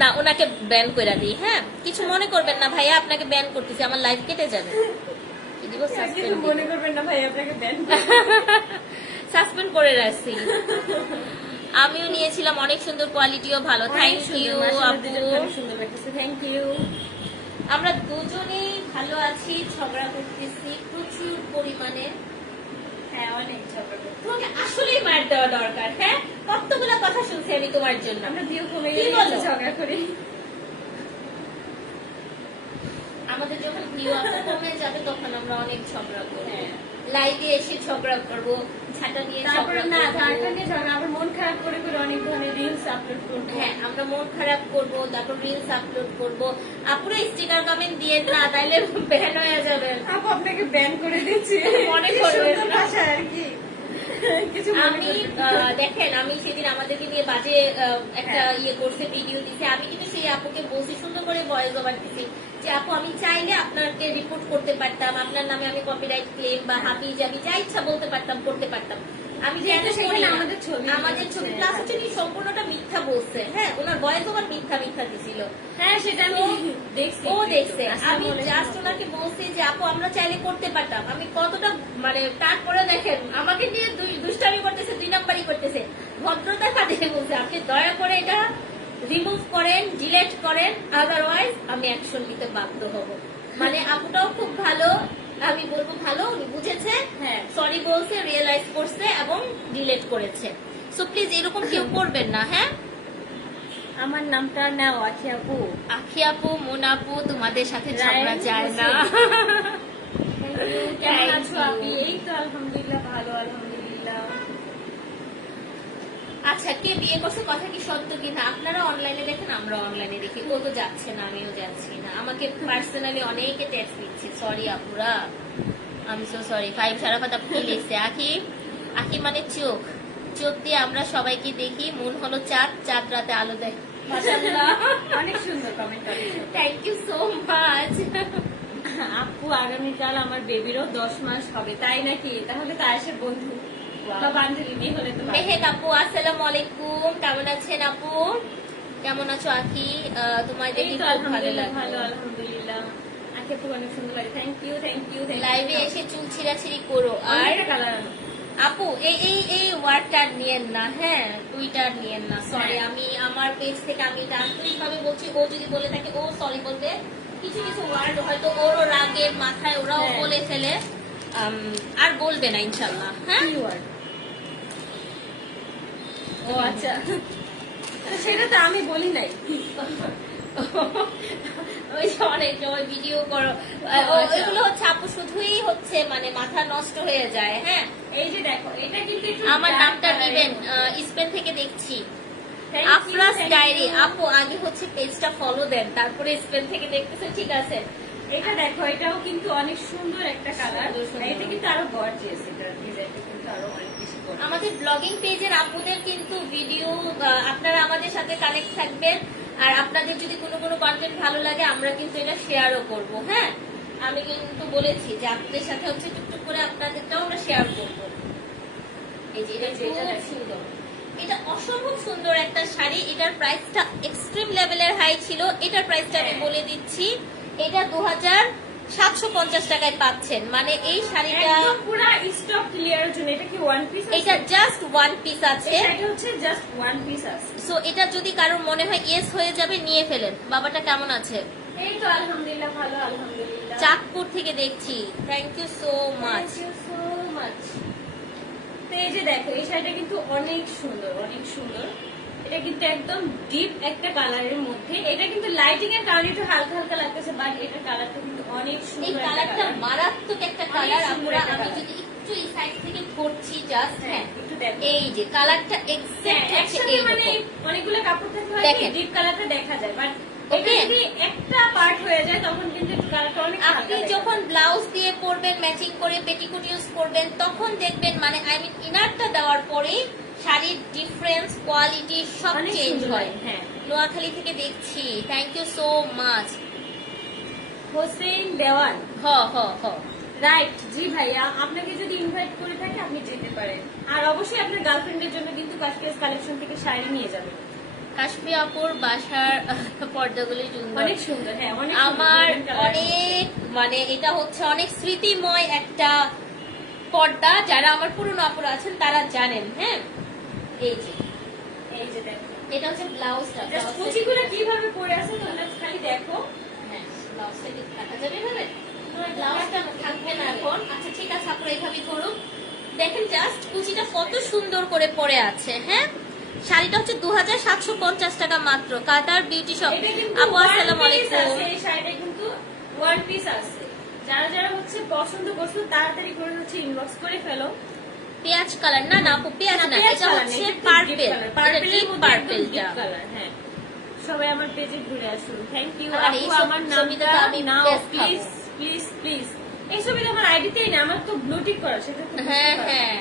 না ওনাকে ব্যান করে দিই হ্যাঁ? কিছু মনে করবেন না ভাইয়া আপনাকে ব্যান করতেছি আমার লাইফ কেটে যাবে। সাসপেন্ড মনে করবেন না ভাই আপনাকে ব্যান সাসপেন্ড করে রাখছি। আমিও নিয়েছিলাম অনেক সুন্দর কোয়ালিটিও ভালো। থ্যাংক ইউ থ্যাংক ইউ আমরা দুজনেই ভালো আছি ঝগড়া করতেছি প্রচুর পরিমাণে। হ্যাঁ অনেক ঝগড়া। তোমাকে আসলেই মার দেওয়া দরকার হ্যাঁ? কতগুলো কথা শুনছি আমি তোমার জন্য আমরা দিও কমে গেলে? ঝগড়া করি আমাদের যখন আপ কমে যাবে তখন আমরা অনেক ঝগড়া করব হ্যাঁ। লাইভে এসে ঝগড়া করব ঝাঁটা নিয়ে তারপরে না করব। নিয়ে ঝগড়া আবার মন খারাপ করে করে অনেক ধরনের রিলস আপলোড করব হ্যাঁ আমরা মন খারাপ করব তারপর রিলস আপলোড করব আপুরা স্টিকার কমেন্ট দিয়ে না তাইলে ব্যান হয়ে যাবে আপু আপনাকে ব্যান করে দিচ্ছি মনে কি করবেন না। ভাষা আর কি আমি আহ, দেখেন আমি সেদিন আমাদেরকে নিয়ে বাজে আহ, একটা হ্যাঁ। ইয়ে করছে ভিডিও দিছে। আমি কিন্তু সেই আপুকে বলছি সুন্দর করে ভয়েস ওভার দিছি। যে আপু আমি চাইলে আপনাকে রিপোর্ট করতে পারতাম আপনার নামে আমি কপিরাইট ক্লেম বা হাবি জাবি যা ইচ্ছা বলতে পারতাম করতে পারতাম। আমি যেহেতু যেহেতু করি না, আমাদের ছবি আমাদের ছবি প্লাস হচ্ছে সম্পূর্ণটা মিথ্যা বলছে। হ্যাঁ ওনার ওভার মিথ্যা মিথ্যা দিছিল। হ্যাঁ সেটা আমি দেখছি। ও দেখছে। আমি আলাইকুম। জাস্ট ওনাকে বলছি যে আপু আমরা চাইলে করতে পারতাম। আমি কতটা মানে তারপরে দেখেন আমাকে নিয়ে দুষ্টামি করতেছে দুই নাম্বারই করতেছে। ভদ্রতা কাটিয়ে বলছে আপনি দয়া করে এটা রিমুভ করেন ডিলেট করেন আদারওয়াইজ আমি অ্যাকশন নিতে বাধ্য হব। মানে আপুটাও খুব ভালো আমি বলব ভালো উনি বুঝেছে হ্যাঁ। সরি বলছে রিয়েলাইজ করছে এবং ডিলেট করেছে। সো প্লিজ এরকম কেউ করবেন না হ্যাঁ? আমার নামটা নাও আখি আপু। আখি আপু মুন আপু তোমাদের সাথে ঝগড়া যায় না। কেমন আছো আপনি? এই তো আলহামদুলিল্লাহ ভালো আলহামদুলিল্লাহ। আচ্ছা কে বিয়ে করছে কথা কি সত্য কিনা? আপনারা অনলাইনে দেখেন আমরা অনলাইনে দেখি। ও তো যাচ্ছে না আমিও যাচ্ছি না। আমাকে পার্সোনালি অনেকে টেক্সট দিচ্ছে সরি আপুরা আমি সো সরি ফাইভ সারাফাত আপু কি লিখছে আখি আখি মানে চোখ। চোখ দিয়ে আমরা সবাইকে দেখি। মন হলো চাঁদ চাঁদ রাতে আলো দেয়। অনেক সুন্দর comment thank you so much আপু আগামীকাল আমার বেবিরও দশ মাস হবে তাই নাকি? তাহলে তো আয়েশের বন্ধু। মেহেক আপু আসসালামু আলাইকুম। কেমন আছেন আপু? কেমন আছো আখি আহ, এই দেখি খুব ভালো আলহামদুলিল্লাহ ভালো আলহামদুলিল্লাহ। আখি আপু অনেক সুন্দর লাগে। থ্যাংক ইউ থ্যাংক ইউ লাইভে এসে চুল ছিঁড়াছিড়ি করো আর আর আপু এই এই এই ওয়ার্ডটা নিয়েন না হ্যাঁ? টুইটার নিয়েন না সরি হ্যাঁ। আমি আমার পেজ থেকে আমি আন্তরিকভাবে বলছি ও যদি বলে থাকে ও সরি বলবে। কিছু কিছু ওয়ার্ড হয়তো ওরও রাগের মাথায় ওরাও হ্যাঁ। বলে ফেলে। আর বলবে না ইনশাল্লাহ হ্যাঁ? ও আচ্ছা। সেটা তো আমি বলি নাই। ওই যে অনেক সময় ভিডিও করো। ও, আচ্ছা। হচ্ছে আপু শুধুই হচ্ছে মানে মাথা নষ্ট হয়ে যায় হ্যাঁ? এই যে দেখো এটা কিন্তু আমার নামটা দিবেন স্পেন থেকে দেখছি। আফরাস ডায়েরি। আপু আগে হচ্ছে পেজটা ফলো দেন তারপরে স্পেন থেকে দেখতেছেন ঠিক আছে? এটা দেখো এটাও কিন্তু অনেক সুন্দর একটা কালার। এটা কিন্তু আরও গর্জিয়াস এটা ডিজাইনটা কিন্তু আরও অনেক বেশি gorgeous। আমাদের ব্লগিং পেজের আপুদের কিন্তু ভিডিও আপনারা আমাদের সাথে কানেক্ট থাকবেন। আর আপনাদের যদি কোনো কোনো কন্টেন্ট ভালো লাগে আমরা কিন্তু এটা শেয়ারও করব হ্যাঁ? আমি কিন্তু বলেছি যে আপনাদের সাথে হচ্ছে টুকটুক করে আপনাদেরটাও আমরা শেয়ার করব। এই যে এটা সুন্দর। এটা অসম্ভব সুন্দর একটা শাড়ি। এটার প্রাইসটা এক্সট্রিম লেভেলের হাই ছিল। এটার প্রাইসটা আমি হ্যাঁ। বলে দিচ্ছি এটা দু হাজার সাতশো পঞ্চাশ টাকায় পাচ্ছেন। মানে এই শাড়িটা পুরো এটা কি ওয়ান পিস এটা জাস্ট ওয়ান পিস আছে। এটা হচ্ছে জাস্ট ওয়ান পিস আছে। সো এটা যদি কারোর মনে হয় ইয়েস হয়ে যাবে নিয়ে ফেলেন। বাবাটা কেমন আছে? এই তো আলহামদুলিল্লাহ ভালো আলহামদুলিল্লাহ। চাঁদপুর থেকে দেখছি। Thank you so much. তো এই যে দেখো এই শাড়িটা কিন্তু অনেক সুন্দর অনেক সুন্দর। এটা কিন্তু একদম ডিপ একটা কালারের মধ্যে। এটা কিন্তু লাইটিং এর কারণে একটু হালকা হালকা লাগতেছে বাট এটা কালারটা কিন্তু অনেক সুন্দর একটা কালারটা মারাত্মক একটা কালার আমরা আমি যদি একটু এই সাইড থেকে করছি জাস্ট হ্যাঁ হ্যাঁ। এই যে কালারটা এক্সাক্ট হচ্ছে একসাথে মানে অনেকগুলো কাপড় থাকলে হয়। ডিপ কালারটা দেখা যায় বাট আপনি যখন ব্লাউজ দিয়ে ম্যাচিং করে পেটিকুট ইউজ করবেন তখন দেখবেন মানে আই মিন ইনারটা দেওয়ার পরেই শাড়ির ডিফারেন্স কোয়ালিটি সব চেঞ্জ হয়। হ্যাঁ। নোয়াখালী থেকে দেখছি। Thank you so much Hossain Dewan. হ হ হ। রাইট জি ভাইয়া আপনাকে যদি ইনভাইট করে থাকে আপনি যেতে পারেন। আর অবশ্যই আপনার গার্লফ্রেন্ডের জন্য কিন্তু কাশ্মীর কালেকশন থেকে শাড়ি নিয়ে যাবেন। কাশ্মীর আপুর বাসার পর্দাগুলি অনেক সুন্দর হ্যাঁ আমার অনেক মানে এটা হচ্ছে অনেক স্মৃতিময় একটা পর্দা যারা আমার পুরনো আপুরা আছেন তারা জানেন হ্যাঁ? এই যে। এই যে দেখো। এটা হচ্ছে ব্লাউজটা কুচিগুলো কীভাবে পরে আছে তোমরা খালি দেখো। হ্যাঁ ব্লাউজটা কি কাটা যাবে এভাবে? ব্লাউজটা থাকবে না এখন। আচ্ছা ঠিক আছে আপনারা এইভাবেই করুন দেখেন জাস্ট কুচিটা কত সুন্দর করে পরে আছে হ্যাঁ? শাড়িটা হচ্ছে দু টাকা মাত্র। কাতার বিউটি শপ আপু one আলাইকুম। এই শাড়িটা কিন্তু ওয়ান পিস আছে। যারা যারা হচ্ছে পছন্দ করছ তাড়াতাড়ি করে হচ্ছে ইনবক্স করে ফেলো। পেঁয়াজ কালার। না না আপু পেঁয়াজ না এটা হচ্ছে পার্পেল পার্পেল হ্যাঁ। সবাই আমার পেজে ঘুরে আসুন। থ্যাংক ইউ আপু আমার নামটা আমি নাও প্লিজ প্লিজ প্লিজ এই ছবিটা আমার আইডিতেই না আমার তো ব্লুটিক করা সেটা হ্যাঁ হ্যাঁ।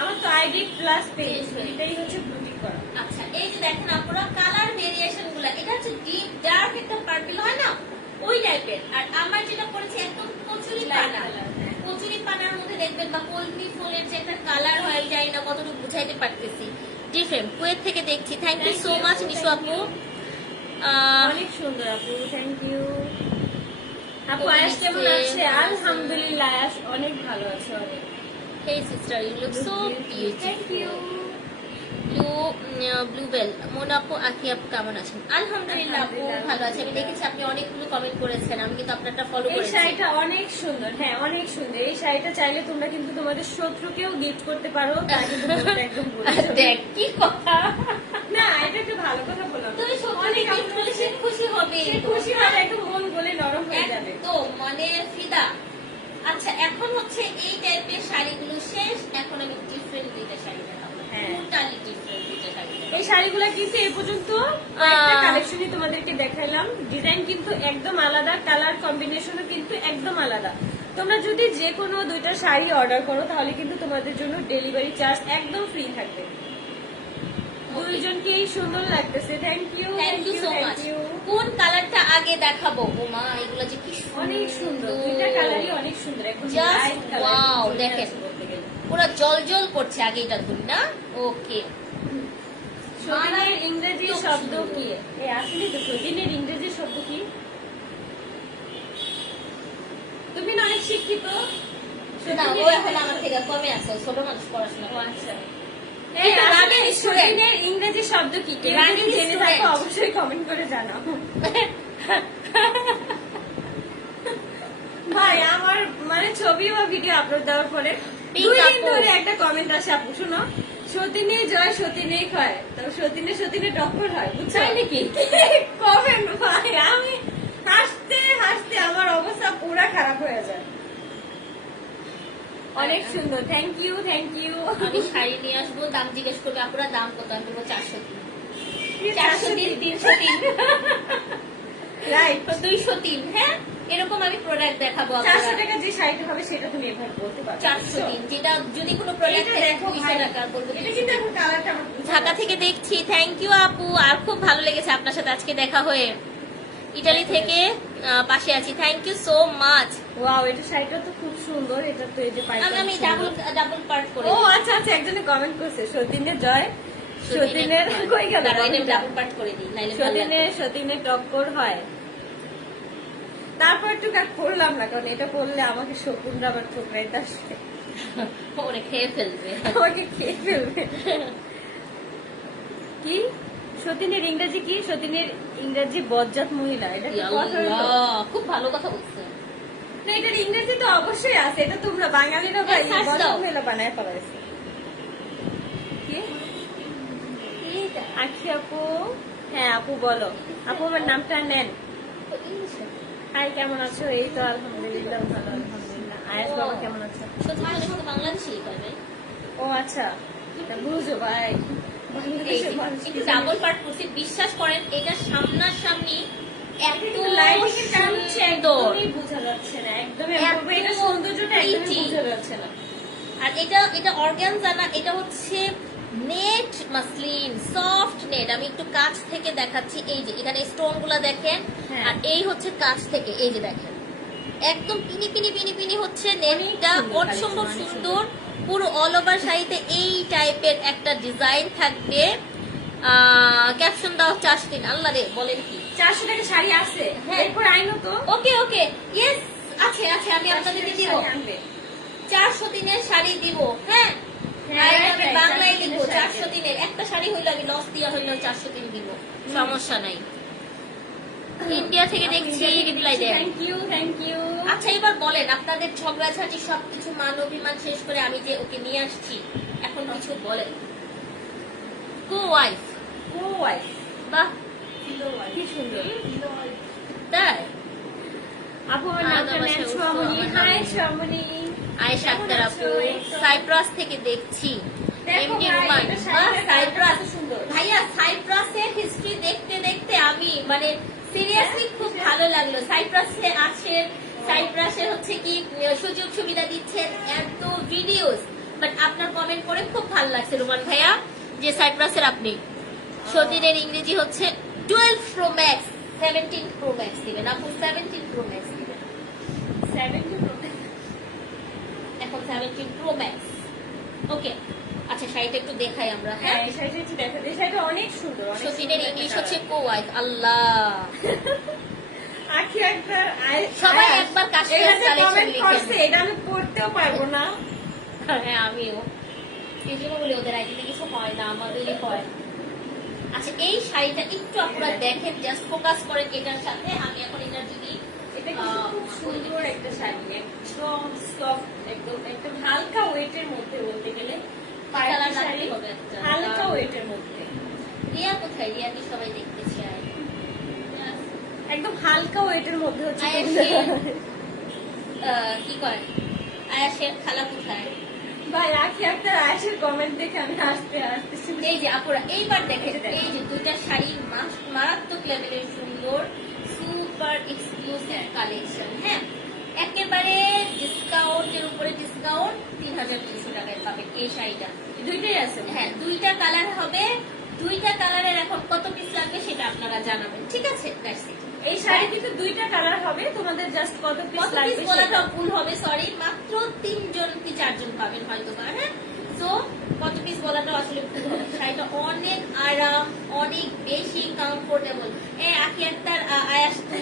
আমার তো আইডি প্লাস পেজ এটাই হচ্ছে ব্লুটিক করা। আচ্ছা এই যে দেখেন আপনারা কালার ভেরিয়েশনগুলা এটা হচ্ছে ডিপ ডার্ক একটা পার্পল হয় না? ওই টাইপের আর আমার যেটা পড়েছে একদম কচুরি পানা। হ্যাঁ। কচুরি পানার মধ্যে দেখবেন বা কলমি ফুলের যে একটা কালার হয় যায় না কতটুকু বুঝাইতে পারতেছি। ডিফারেন্ট কুয়েত থেকে দেখছি। Thank you so much Nishu আপু। অনেক সুন্দর আপু থ্যাংক ইউ আপু তো আয়াস কেমন আছে? আলহামদুলিল্লাহ আয়াস অনেক ভালো আছে Hey sister, you look so beautiful. Blue blue bell Akhi আপু কেমন আছেন? আলহামদুলিল্লাহ আপু ভালো আছে। আমি দেখেছি আপনি অনেকগুলো কমেন্ট করেছেন। আমি কিন্তু আপনারটা ফলো এই শাড়িটা অনেক সুন্দর। হ্যাঁ অনেক সুন্দর। এই শাড়িটা চাইলে তোমরা কিন্তু তোমাদের শত্রুকেও গিফট করতে পারো। তারা কিন্তু একদম দেখ কি কথা। না এটা একটু ভালো কথা বললাম। তুমি সত্যি গিফট করলে সে খুশি হবে। সে খুশি হবে একদম নরম হয়ে যাবে। একদম মানে ফিদা। আচ্ছা এখন হচ্ছে এই টাইপের শাড়িগুলো শেষ এখন আমি ডিফারেন্ট দুইটা শাড়ি দেখাবো। হ্যাঁ। টোটালি ডিফারেন্ট দুইটা শাড়ি এই শাড়িগুলো কিন্তু এই পর্যন্ত? কালেকশনই তোমাদেরকে দেখাইলাম ডিজাইন কিন্তু একদম আলাদা কালার কম্বিনেশনও কিন্তু একদম আলাদা। তোমরা যদি যে কোনো দুইটা শাড়ি অর্ডার করো তাহলে কিন্তু তোমাদের জন্য ডেলিভারি চার্জ একদম ফ্রি থাকবে। দুইজনকেই সুন্দর লাগতেছে। Thank you thank you so much কোন কালারটা আগে দেখাবো? ও মা এগুলো যে কি অনেক সুন্দর। দুইটা কালারই অনেক সুন্দর। লাইট কালার wow, দেখেন। পুরো জল জল করছে আগে এটা ধরি না। ওকে সদিনের ইংরেজি শব্দ কি? এই আসলে তো সদিনের ইংরেজি শব্দ কি? তুমি না অনেক শিক্ষিত? না ও এখন আমার থেকে কমে আছে ছোট মানুষ পড়াশোনা আচ্ছা। ইংরেজি শব্দ কি? কেউ জেনে? থাকো অবশ্যই কমেন্ট করে জানাও। ভাই আমার মানে ছবি বা ভিডিও আপলোড দেওয়ার পরে দুই দিন ধরে একটা কমেন্ট আসে আপু শুনো। সতীনে জয় সতীনে ক্ষয় তো সতীনে সতীনে টক্কর হয় বুঝছ? নাকি? কমেন্ট ভাই আমি হাসতে হাসতে আমার অবস্থা পুরা খারাপ হয়ে যায়। অনেক সুন্দর। থ্যাংক ইউ থ্যাংক ইউ আমি শাড়ি নিয়ে আসব দাম জিজ্ঞেস করবে আপুরা দাম কত? আমি বলব চারশো চারশো তিন তিনশো তিন। রাইট দুইশো তিন হ্যাঁ? এরকম আমি প্রোডাক্ট দেখাবো চারশো টাকা যে শাড়িটা হবে সেটা তুমি এভাবে বলতে পারো। চারশো তিন যেটা যদি কোনো প্রোডাক্ট দেখো টাকা বলব এটা 200 কিন্তু টাকা। এখন কালারটা আমার বুঝা ঢাকা থেকে দেখছি। থ্যাংক ইউ আপু। আর খুব ভালো লেগেছে আপনার সাথে আজকে দেখা হয়ে। ইটালি থেকে পাশে আছি। Thank you so much wow এটা শাড়িটা তো খুব সুন্দর। এটা তো এই যে আমি আমি ডাবল ডাবল পার্ট করে। ও আচ্ছা আচ্ছা একজনে কমেন্ট করছে সতীনের জয় সতীনের কই গেল ডাবল পার্ট করে দিই সতীনের সতীনের টক্কর হয়। তারপর একটু করলাম না কারণ এটা করলে আমাকে শকুনরা আবার ঠোকরাইতে আসবে। ওরে খেয়ে ফেলবে। আমাকে খেয়ে ফেলবে। কি? সতীনের ইংরেজি কি? সতীনের ইংরেজি বজ্জাত মহিলা। এটা খুব ভালো কথা বলছে। না এটার ইংরেজি তো অবশ্যই আছে এটা তোমরা বাঙালিরা ভাই হ্যাঁ, বজ্জাত মহিলা বানায় ফেলাইছে। আখি আপু? হ্যাঁ আপু বলো। আপু আমার নামটা নেন। হাই কেমন আছো? এই তো আলহামদুলিল্লাহ ভালো আলহামদুলিল্লাহ। আয়াস বাবা কেমন আছো? বাংলাদেশি ও আচ্ছা। বুঝো ভাই। একটু ডাবল পার্ট করছি। বিশ্বাস করেন এটা সামনাসামনি এত কিন্তু lighting এর কারণ হচ্ছে সুন্দর বোঝা যাচ্ছে না একদমই আমি এত বলব এটা সৌন্দর্যটা একদমই বোঝা যাচ্ছে না। আর এটা এটা অর্গানজা না এটা হচ্ছে নেট মাসলিন সফট নেট আমি একটু কাছ থেকে দেখাচ্ছি এই যে এখানে স্টোনগুলা দেখেন হ্যাঁ। আর এই হচ্ছে কাছ থেকে এই যে দেখেন। একদম পিনি পিনি পিনি পিনি হচ্ছে নেটটা অসম্ভব সুন্দর। পুরো অল ওভার শাড়িতে এই টাইপের একটা ডিজাইন থাকবে। ক্যাপশন দাও চারশো দিন আল্লাহ রে বলেন কি? চারশো টাকা শাড়ি আছে। হ্যাঁ। আইনো তো। ওকে ওকে। ইয়েস আছে আছে আমি আপনাদেরকে দিব। চারশো দিনের শাড়ি দিব হ্যাঁ? হ্যাঁ, আমি বাংলায় 400 লিখব চারশো। দিনের। একটা শাড়ি হইলে আমি লস দিয়া হইলেও চারশো দিন দিব। সমস্যা নাই। ইন্ডিয়া থেকে দেখছি রিপ্লাই দেন থ্যাংক ইউ থ্যাংক ইউ আচ্ছা এবার বলেন আপনাদের ঝগড়াঝাটি সবকিছু মান অভিমান শেষ করে আমি যে ওকে নিয়ে আসছি এখন কিছু বলেন। কো ওয়াইফ ও ওয়াই বাহ। কি সুন্দর। তাই? আপু আমার নামটা হাই আয়েশা আক্তার আপু সাইপ্রাস থেকে দেখছি। এমডি রুমান সাইপ্রাস সুন্দর। ভাইয়া সাইপ্রাসের হিস্ট্রি দেখতে দেখতে আমি মানে সিরিয়াসলি খুব ভালো লাগল। সাইপ্রাসে আছে সাইপ্রাসে হচ্ছে কি সুযোগ সুবিধা দিচ্ছেন এত ভিডিওস বাট আপনার কমেন্ট করে খুব ভালো লাগছে রুমান ভাইয়া যে সাইপ্রাসের আপনি। সতীনের ইংরেজি হচ্ছে twelve pro max seventeen pro max দিবেন। আপু সেভেন্টিন প্রো ম্যাক্স দিবেন। 70 এখন সেভেন্টিন প্রো ম্যাক্স ওকে আচ্ছা শাড়িটা একটু দেখাই আমরা হ্যাঁ? হ্যাঁ এই শাড়িটা একটু দেখো এই শাড়িটা অনেক সুন্দর সতীনের ইংলিশ হচ্ছে কো ওয়াইফ আল্লাহ। আখি একবার সবাই একবার কাশ্মীর লিখেন। করছে, এটা আমি পড়তেও পারব না। হ্যাঁ আমিও। এই জন্য বলি ওদের আইডিতে কিছু হয় না আমাদেরই হয়। আচ্ছা এই শাড়িটা একটু আপনারা দেখেন জাস্ট ফোকাস করেন এটার সাথে। আমি এখন এটার যদি সুন্দর একটা শাড়ি একদম সফট একদম একদম হালকা ওয়েটের মধ্যে বলতে গেলে। হালকা ওয়েটের মধ্যে। রিয়া কোথায়? রিয়াকে সবাই দেখতে চায় একদম হালকা ওয়েটের মধ্যে হচ্ছে আহ, কি করে আয়াসের খালা কোথায়? ভাই রাখি একটা আয়েশের কমেন্ট দেখে আমি হাসতে হাসতে এই যে আপুরা এইবার দেখেন এই যে দুইটা শাড়ি মারাত্মক লেভেলের সুন্দর সুপার এক্সক্লুসিভ কালেকশন হ্যাঁ? একেবারে ডিসকাউন্টের উপরে ডিসকাউন্ট তিন হাজার দুশো টাকায় পাবেন এই শাড়িটা। দুইটাই আছে হ্যাঁ দুইটা কালার হবে। দুইটা কালারের এখন কত পিস লাগবে সেটা আপনারা জানাবেন। ঠিক আছে? এই শাড়ি কিন্তু দুইটা কালার হবে। তোমাদের জাস্ট কত পিস লাগবে বলাটা ভুল হবে সরি মাত্র তিনজন কি চারজন পাবেন হয়তো বা হ্যাঁ? তো কত পিস বলাটা আসলে ভুল হবে। শাড়িটা অনেক আরাম অনেক বেশি কমফোর্টেবল এ আখি একটার আয়াস